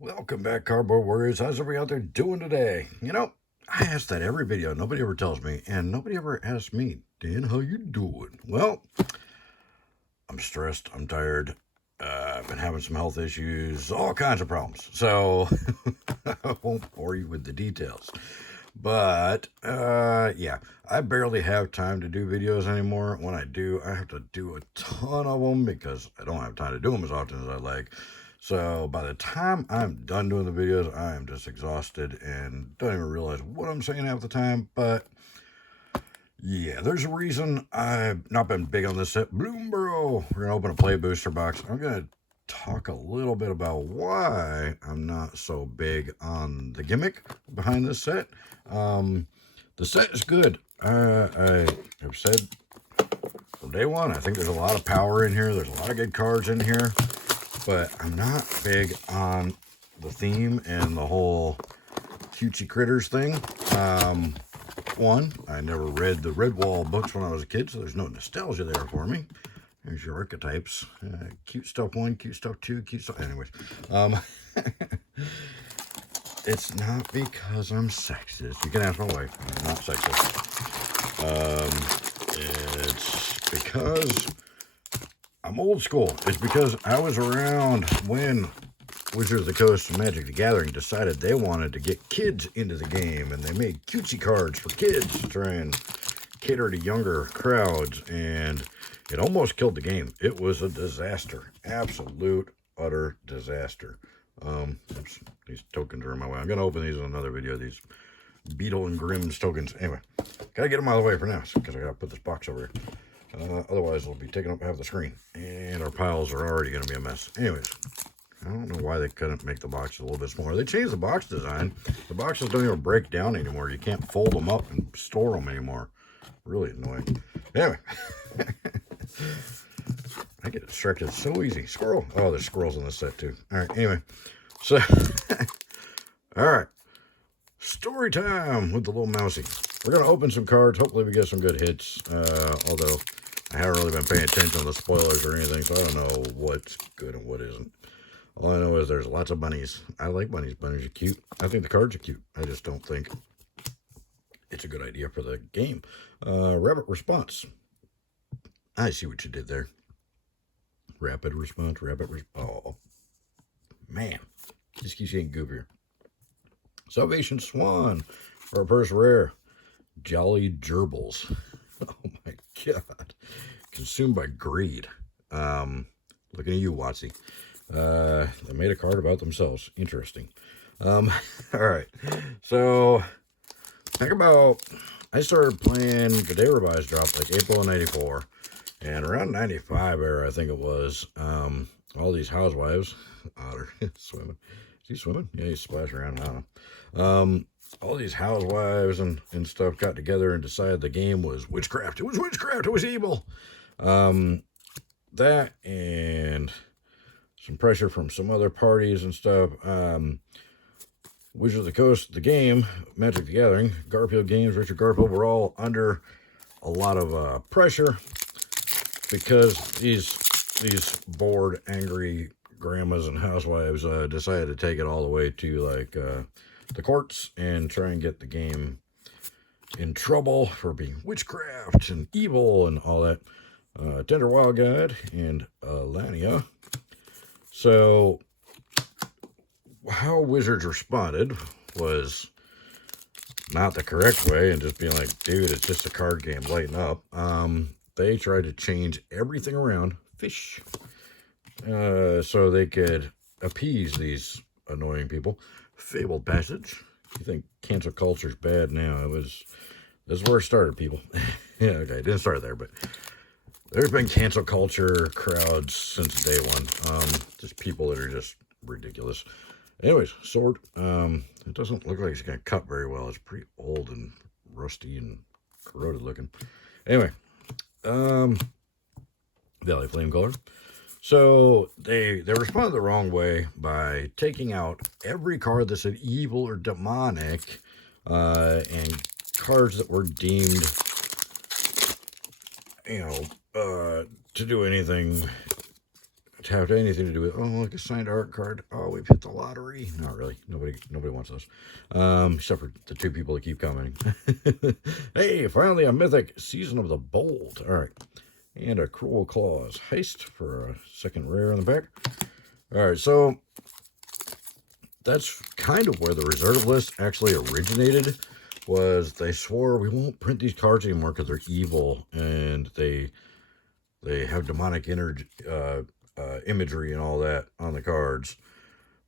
Welcome back, Cardboard Warriors. How's everybody out there doing today? You know, I ask that every video. Nobody ever tells me, and nobody ever asks me, Dan, how you doing? Well, I'm stressed. I'm tired. I've been having some health issues, all kinds of problems. So I won't bore you with the details. But yeah, I barely have time to do videos anymore. When I do, I have to do a ton of them because I don't have time to do them as often as I like. So by the time I'm done doing the videos, I am just exhausted and don't even realize what I'm saying half the time. But yeah, there's a reason I've not been big on this set. Bloomburrow. We're going to open a play booster box. I'm going to talk a little bit about why I'm not so big on the gimmick behind this set. The set is good. I have said from day one, I think there's a lot of power in here. There's a lot of good cards in here. But I'm not big on the theme and the whole cutesy critters thing. One, I never read the Redwall books when I was a kid, so there's no nostalgia there for me. There's your archetypes. Cute stuff 1, cute stuff 2, cute stuff... Anyways. It's not because I'm sexist. You can ask my wife. I'm not sexist. It's because I'm old school. It's because I was around when Wizards of the Coast and Magic the Gathering decided they wanted to get kids into the game, and they made cutesy cards for kids to try and cater to younger crowds, and it almost killed the game. It was a disaster. Absolute, utter disaster. Oops, these tokens are in my way. I'm going to open these in another video, these Beetle and Grimm's tokens. Anyway, got to get them out of the way for now, because I got to put this box over here. Otherwise, it'll be taking up half the screen, and our piles are already going to be a mess. Anyways, I don't know why they couldn't make the box a little bit smaller. They changed the box design. The boxes don't even break down anymore. You can't fold them up and store them anymore. Really annoying. Anyway. I get distracted so easy. Squirrel. Oh, there's squirrels in this set too. All right, anyway. So, all right. Story time with the little mousy. We're going to open some cards. Hopefully we get some good hits. Although I haven't really been paying attention to the spoilers or anything, so I don't know what's good and what isn't. All I know is there's lots of bunnies. I like bunnies. Bunnies are cute. I think the cards are cute. I just don't think it's a good idea for the game. Rabbit response. I see what you did there. Rapid response, oh, man. Just keeps getting goofier. Salvation Swan for our first rare. Jolly Gerbils. Oh my god. Consumed by greed. Looking at you, Watsy. They made a card about themselves. Interesting. Alright. So, back about... I started playing the Day Revised drop like April of 94. And around 95 era, I think it was, all these housewives, Otter, swimming. Is he swimming? Yeah, he's splashing around. I don't know. All these housewives and stuff got together and decided the game was witchcraft. It was witchcraft. It was evil. That and some pressure from some other parties and stuff. Wizards of the Coast, the game, Magic the Gathering, Garfield Games, Richard Garfield were all under a lot of pressure because these bored, angry grandmas and housewives decided to take it all the way to like the courts and try and get the game in trouble for being witchcraft and evil and all that. Tender Wild Guide and Lania. So how Wizards responded was not the correct way and just being like, dude, it's just a card game, lighten up. They tried to change everything around, fish, so they could appease these annoying people. Fabled Passage. You think cancel culture's bad now? This is where it started, people. Yeah, okay, it didn't start there, but there's been cancel culture crowds since day one. Just people that are just ridiculous. Anyways, sword. It doesn't look like it's gonna cut very well. It's pretty old and rusty and corroded looking. Anyway, Valley Flame Color. So they responded the wrong way by taking out every card that said evil or demonic, and cards that were deemed, to do anything have anything to do with, oh, look, a signed art card. Oh, we've hit the lottery. Not really. Nobody wants those. Except for the 2 people that keep coming. Hey, finally a mythic. Season of the Bold. All right. And a Cruel Claws Heist for a second rare in the back. All right, so that's kind of where the reserve list actually originated. Was they swore we won't print these cards anymore because they're evil and they have demonic energy, imagery and all that on the cards.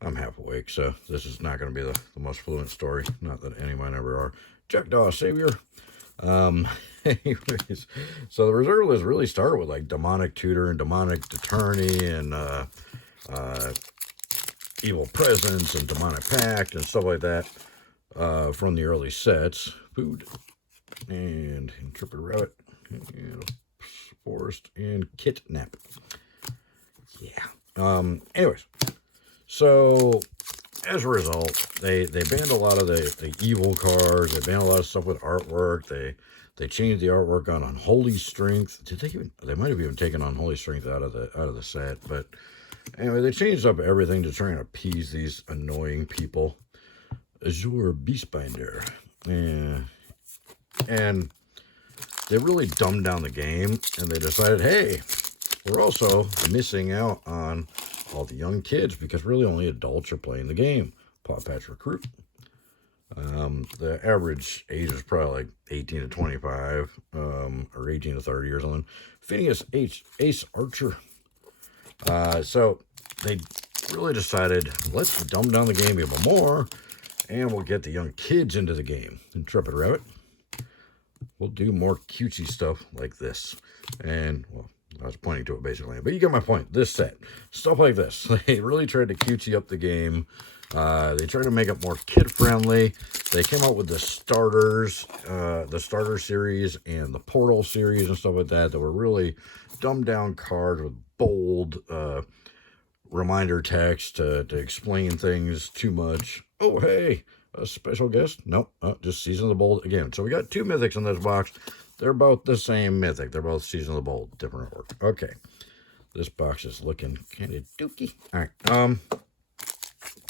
I'm half awake, so this is not going to be the most fluent story. Not that any of mine ever are. Jackdaw Savior. Anyways, so the reserve list really started with like demonic tutor and demonic attorney and evil presence and demonic pact and stuff like that from the early sets. Food and intrepid rabbit and forest and kidnap. Yeah. Anyways, so as a result, they banned a lot of the evil cards. They banned a lot of stuff with artwork. They changed the artwork on Unholy Strength. They might have even taken Unholy Strength out of the set. But anyway, they changed up everything to try and appease these annoying people. Azure Beastbinder. And they really dumbed down the game, and they decided, hey, we're also missing out on all the young kids because really only adults are playing the game. Paw Patch Recruit. The average age is probably like 18 to 25, or 18 to 30 or something. Phineas Ace Archer. So they really decided, let's dumb down the game even more, and we'll get the young kids into the game. Intrepid Rabbit. We'll do more cutesy stuff like this. And, well, I was pointing to it basically. But you get my point. This set. Stuff like this. They really tried to cutesy up the game. They tried to make it more kid-friendly. They came out with the starters, the starter series and the portal series and stuff like that were really dumbed-down cards with bold reminder text to explain things too much. Oh, hey, a special guest? Nope, just Season of the Bold again. So we got 2 mythics in this box. They're both the same mythic. They're both Season of the Bold, different artwork. Okay, this box is looking kind of dookie. All right,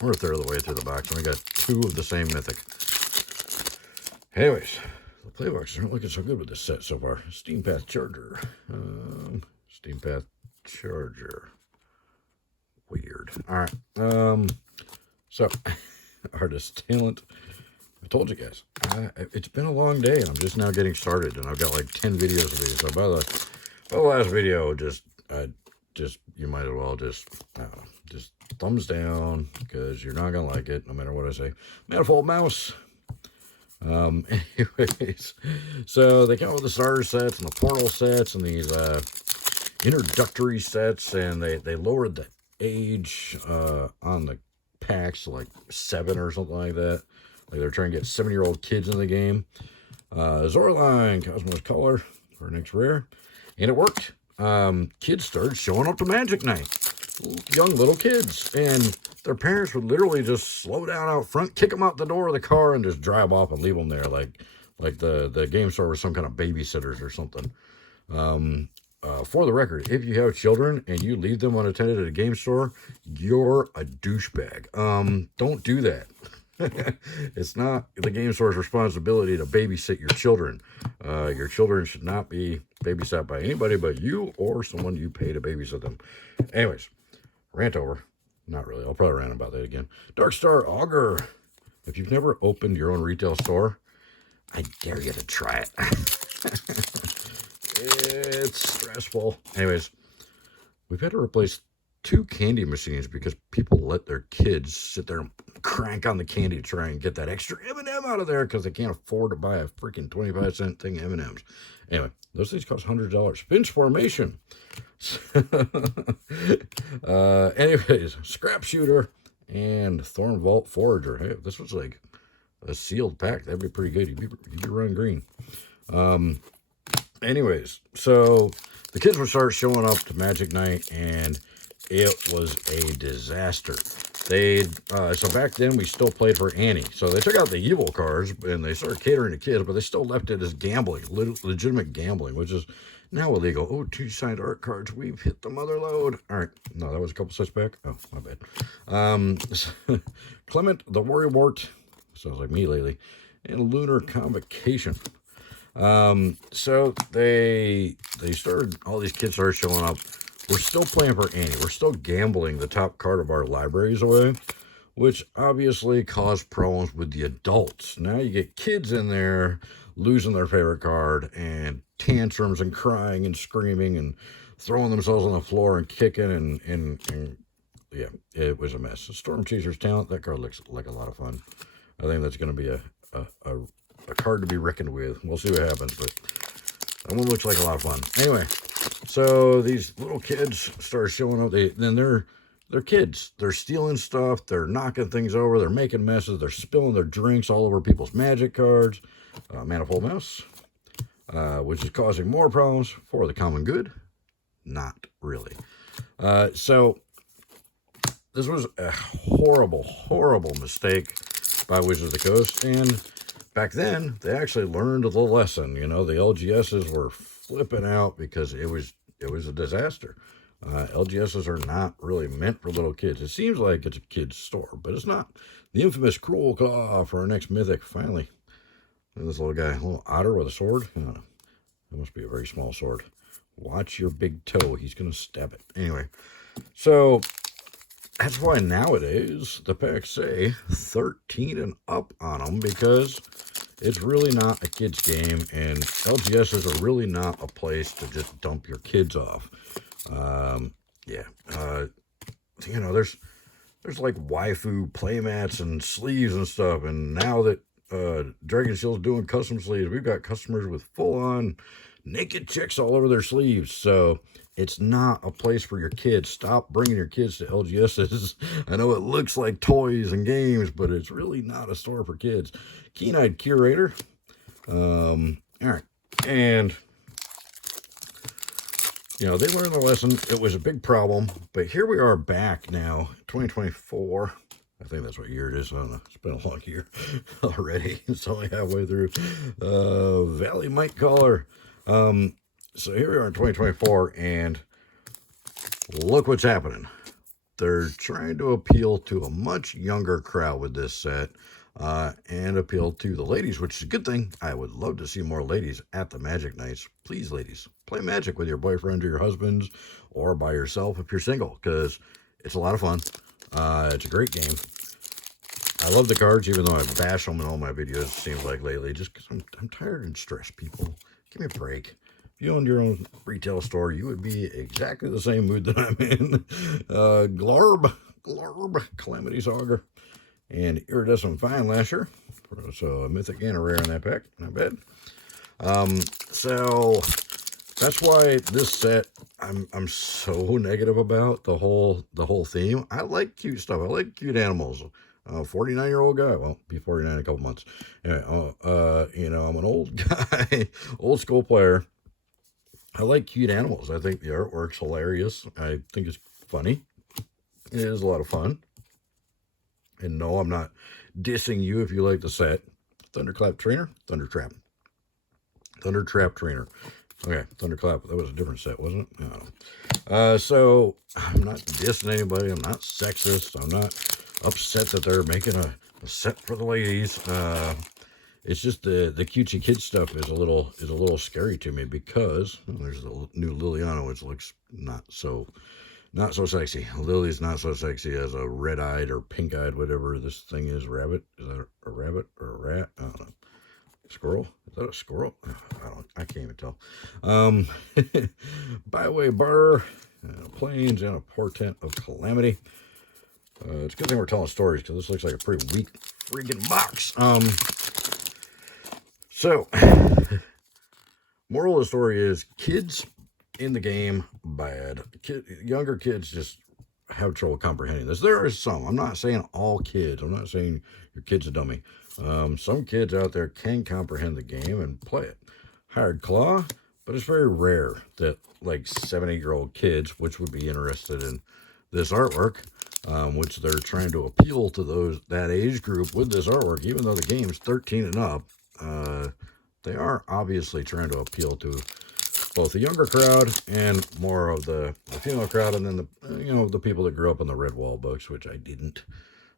we're a third of the way through the box, and we got 2 of the same mythic. Anyways, the playboxes aren't looking so good with this set so far. Steam Path Charger. Steam Path Charger. Weird. All right. So, Artist Talent. I told you guys, it's been a long day, and I'm just now getting started, and I've got like 10 videos of these. So by the last video, you might as well just thumbs down, because you're not gonna like it no matter what I say. Manifold Mouse. Anyways, so they come out with the starter sets and the portal sets and these introductory sets, and they lowered the age on the packs to like 7 or something like that. Like they're trying to get 7-year-old kids in the game. Zorline Cosmos Color for our next rare, and it worked. Kids started showing up to Magic Night. Young little kids, and their parents would literally just slow down out front, kick them out the door of the car, and just drive off and leave them there, like the game store was some kind of babysitters or something. For the record, if you have children and you leave them unattended at a game store, you're a douchebag. Don't do that. It's not the game store's responsibility to babysit your children. Your children should not be babysat by anybody but you or someone you pay to babysit them. Anyways, rant over. Not really. I'll probably rant about that again. Darkstar Augur. If you've never opened your own retail store, I dare you to try it. It's stressful. Anyways, we've had to replace 2 candy machines because people let their kids sit there and crank on the candy to try and get that extra M&M out of there because they can't afford to buy a freaking 25-cent thing of M&Ms. Anyway, those things cost $100. Finch Formation. Anyways, Scrap Shooter and Thorn Vault Forager. Hey, if this was like a sealed pack, that'd be pretty good. You'd be running green. Anyways, so the kids would start showing up to Magic Night, and it was a disaster. So back then we still played for Annie. So they took out the evil cards and they started catering to kids, but they still left it as gambling, legitimate gambling, which is Now illegal. Oh, 2 signed art cards. We've hit the mother load. All right. No, that was a couple sets back. Oh, my bad. Clement the Worrywart. Sounds like me lately. And Lunar Convocation. So they started, all these kids started showing up. We're still playing for Annie. We're still gambling the top card of our libraries away, which obviously caused problems with the adults. Now you get kids in there losing their favorite card and tantrums and crying and screaming and throwing themselves on the floor and kicking and yeah, it was a mess. Storm Chaser's Talent, that card looks like a lot of fun. I think that's going to be a card to be reckoned with. We'll see what happens, but that one looks like a lot of fun. Anyway, so these little kids start showing up. They're kids. They're stealing stuff. They're knocking things over. They're making messes. They're spilling their drinks all over people's Magic cards. Manifold Mouse, which is causing more problems for the common good. Not really. So this was a horrible, horrible mistake by Wizards of the Coast. And back then, they actually learned the lesson. You know, the LGSs were flipping out because it was a disaster. LGSs are not really meant for little kids. It seems like it's a kid's store, but it's not. The infamous Cruel Claw for our next mythic, finally. And this little guy, a little otter with a sword. I don't know. That must be a very small sword. Watch your big toe. He's going to stab it. Anyway, so that's why nowadays the packs say 13 and up on them, because it's really not a kid's game, and LGSs are really not a place to just dump your kids off. You know, there's like waifu playmats and sleeves and stuff, and now that Dragon Shield's doing custom sleeves, we've got customers with full-on naked chicks all over their sleeves. So it's not a place for your kids. Stop bringing your kids to LGSs. I know it looks like toys and games, but it's really not a store for kids. Keen-Eyed Curator. All right. And, you know, they learned the lesson. It was a big problem. But here we are back now, 2024. I think that's what year it is. I don't know. It's been a long year already. It's only halfway through. Valley Might Caller. So here we are in 2024, and look what's happening. They're trying to appeal to a much younger crowd with this set, and appeal to the ladies, which is a good thing. I would love to see more ladies at the Magic nights. Please, ladies, play Magic with your boyfriend or your husbands, or by yourself if you're single, because it's a lot of fun. It's a great game. I love the cards, even though I bash them in all my videos, it seems like lately, just because I'm tired and stressed, people. Give me a break. If you owned your own retail store, you would be exactly the same mood that I'm in. Glorb, Calamity's Augur, and Iridescent Fine Lasher. So a mythic and a rare in that pack. Not bad. So that's why this set I'm so negative about the whole theme. I like cute stuff. I like cute animals. 49-year-old guy. Well, be 49 in a couple months. Anyway, you know, I'm an old guy, old school player. I like cute animals. I think the artwork's hilarious. I think it's funny. It is a lot of fun. And no, I'm not dissing you if you like the set. Thunderclap Trainer, Thundertrap Trainer. Okay, Thunderclap, that was a different set, wasn't it? No. So, I'm not dissing anybody. I'm not sexist. I'm not upset that they're making a set for the ladies. It's just the cutesy kid stuff is a little scary to me, because there's the new Liliana, which looks not so sexy. Lily's not so sexy as a red-eyed or pink-eyed, whatever this thing is. Rabbit? Is that a rabbit or a rat? I don't know. Squirrel? Is that a squirrel? I can't even tell. Byway Bar, Plains, and a Portent of Calamity. It's a good thing we're telling stories, because this looks like a pretty weak freaking box. So, moral of the story is, kids in the game, bad. Younger kids just have trouble comprehending this. There are some. I'm not saying all kids. I'm not saying your kid's a dummy. Some kids out there can comprehend the game and play it. Hired Claw, but it's very rare that like 7-8-year-old kids, which would be interested in this artwork, which they're trying to appeal to that age group with this artwork, even though the game's 13 and up. They are obviously trying to appeal to both the younger crowd and more of the female crowd, and then the people that grew up on the Red Wall books, which I didn't,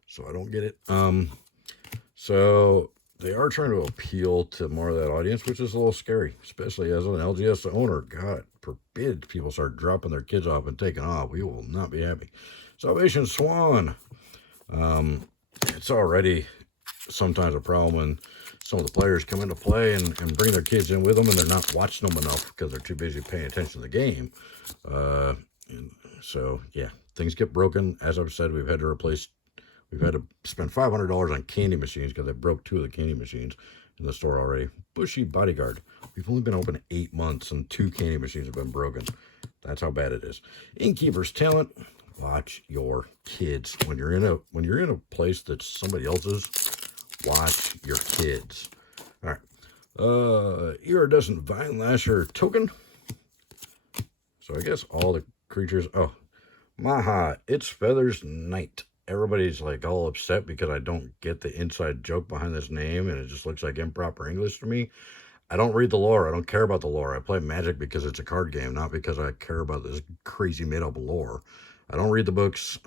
so I don't get it. So they are trying to appeal to more of that audience, which is a little scary, especially as an LGS owner. God forbid people start dropping their kids off and taking off. We will not be happy. Salvation Swan. It's already sometimes a problem when some of the players come into play and bring their kids in with them, and they're not watching them enough because they're too busy paying attention to the game. And so, yeah, things get broken. As I've said, we've had to spend $500 on candy machines because they broke 2 of the candy machines in the store already. Bushy Bodyguard. We've only been open 8 months and 2 candy machines have been broken. That's how bad it is. Innkeeper's Talent. Watch your kids. When you're in a place that's somebody else's, watch your kids. All right. Iridescent Vine Lasher Token. So I guess all the creatures. Oh, Maha. It's Feathers Night. Everybody's like all upset because I don't get the inside joke behind this name, and it just looks like improper English to me. I don't read the lore. I don't care about the lore. I play Magic because it's a card game, not because I care about this crazy made-up lore. I don't read the books.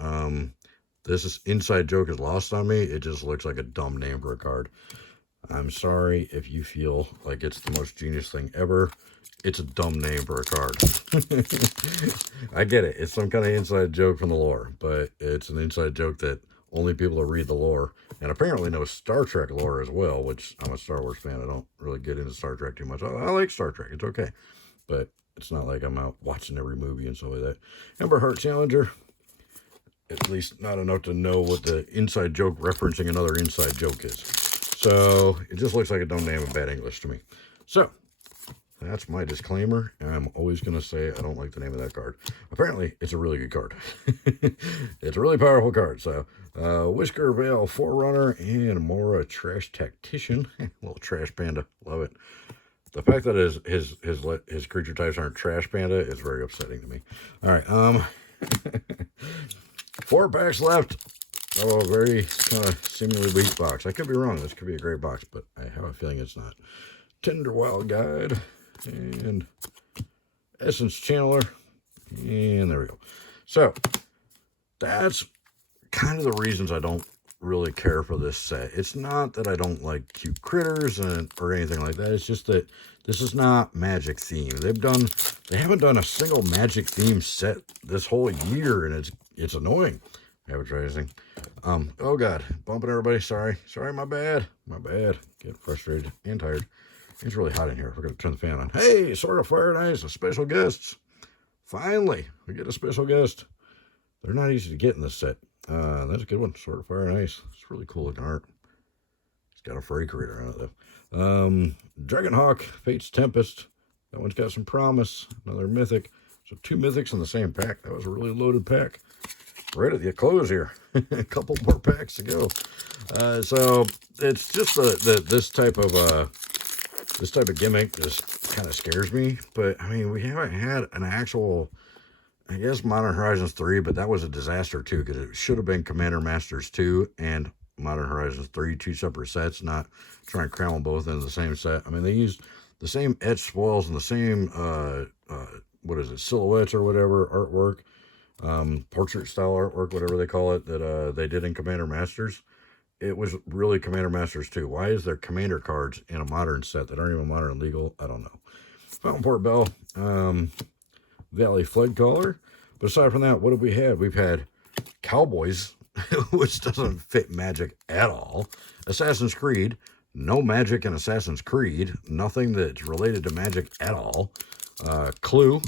This inside joke is lost on me. It just looks like a dumb name for a card. I'm sorry if you feel like it's the most genius thing ever. It's a dumb name for a card. I get it. It's some kind of inside joke from the lore, but it's an inside joke that only people who read the lore, and apparently know Star Trek lore as well, which I'm a Star Wars fan. I don't really get into Star Trek too much. I like Star Trek. It's okay. But it's not like I'm out watching every movie and stuff like that. Ember Heart Challenger. At least not enough to know what the inside joke referencing another inside joke is. So it just looks like a dumb name in bad English to me. So that's my disclaimer. And I'm always going to say I don't like the name of that card. Apparently, it's a really good card. It's a really powerful card. So Whisker Veil Forerunner and Mora Trash Tactician. Little trash panda. Love it. The fact that his creature types aren't trash panda is very upsetting to me. All right. 4 packs left. Oh, a very kind of seemingly weak box. I could be wrong. This could be a great box, but I have a feeling it's not. Tender Wild Guide and Essence Channeler. And there we go. So that's kind of the reasons I don't really care for this set. It's not that I don't like cute critters or anything like that. It's just that this is not Magic themed. They haven't done a single Magic themed set this whole year, and it's annoying. Advertising. Oh god, bumping everybody. Sorry, my bad. Get frustrated and tired. It's really hot in here. We're gonna turn the fan on. Hey, Sword of Fire and Ice, a special guest. Finally, we get a special guest. They're not easy to get in this set. That's a good one. Sword of Fire and Ice. It's really cool looking art. It's got a furry creator on it though. Dragonhawk, Fate's Tempest. That one's got some promise. Another mythic. So 2 mythics in the same pack. That was a really loaded pack. Right at the close here. A couple more packs to go. So it's just this type of gimmick just kind of scares me. But I mean, we haven't had an actual, I guess, Modern Horizons 3, but that was a disaster too, because it should have been Commander Masters 2 and Modern Horizons 3, 2 separate sets, not trying to cram them both into the same set. I mean, they used the same etched spoils and the same silhouettes or whatever artwork, portrait style artwork, whatever they call it, that they did in Commander Masters. It was really Commander Masters 2. Why is there Commander cards in a modern set that aren't even modern legal? I don't know. Fountain Port Bell, Valley Flood Caller. But aside from that, what have we had? We've had Cowboys, which doesn't fit Magic at all. Assassin's Creed, no Magic in Assassin's Creed. Nothing that's related to Magic at all. Clue.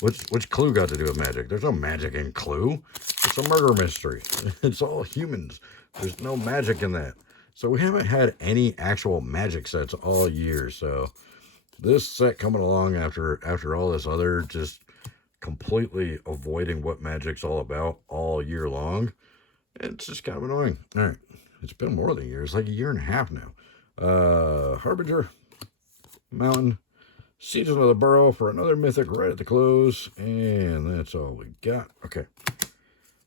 Which Clue got to do with Magic? There's no Magic in Clue. It's a murder mystery. It's all humans. There's no Magic in that. So we haven't had any actual Magic sets all year. So this set coming along after all this other just completely avoiding what Magic's all about all year long, it's just kind of annoying. All right. It's been more than a year. It's like a year and a half now. Harbinger, Mountain, Season of the Burrow for another mythic right at the close. And that's all we got. Okay.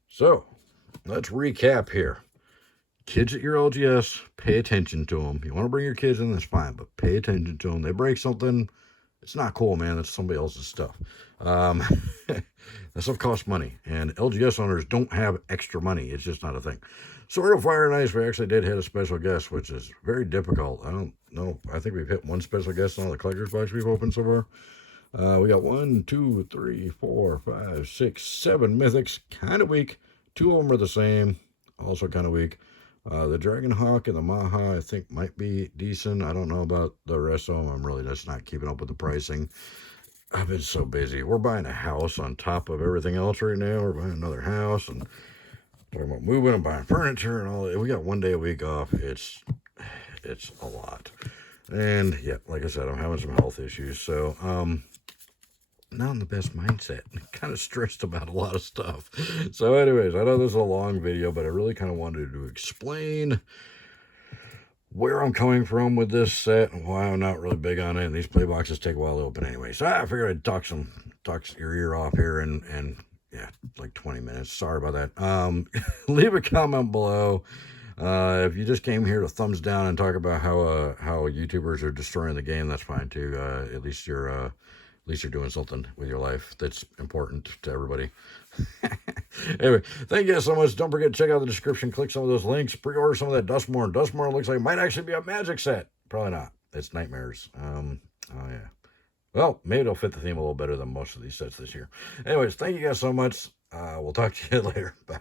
So, let's recap here. Kids at your LGS, pay attention to them. You want to bring your kids in, that's fine, but pay attention to them. They break something, It's not cool, man. That's somebody else's stuff. Um, that stuff costs money, and LGS owners don't have extra money. It's just not a thing. Sword of Fire and Ice, we actually did hit a special guest, which is very difficult. I don't know. I think we've hit one special guest on all the collector's box we've opened so far. We got 1, 2, 3, 4, 5, 6, 7 mythics. Kind of weak. 2 of them are the same. Also kind of weak. The Dragon Hawk and the Maha, I think, might be decent. I don't know about the rest of them. I'm really just not keeping up with the pricing. I've been so busy. We're buying a house on top of everything else right now. We're buying another house and talking about moving and buying furniture and all that. We got 1 day a week off. It's a lot. And yeah, like I said, I'm having some health issues. So, not in the best mindset. Kind of stressed about a lot of stuff. So anyways, I know this is a long video, but I really kind of wanted to explain where I'm coming from with this set and why I'm not really big on it. And these play boxes take a while to open anyway. So I figured I'd talk your ear off here and yeah, like 20 minutes. Sorry about that. Leave a comment below. If you just came here to thumbs down and talk about how YouTubers are destroying the game, that's fine too. At least you're doing something with your life that's important to everybody. Anyway, thank you guys so much. Don't forget to check out the description. Click some of those links. Pre-order some of that Dustmorn. Dustmorn looks like it might actually be a Magic set. Probably not. It's Nightmares. Oh yeah. Well, maybe it'll fit the theme a little better than most of these sets this year. Anyways, thank you guys so much. We'll talk to you later. Bye.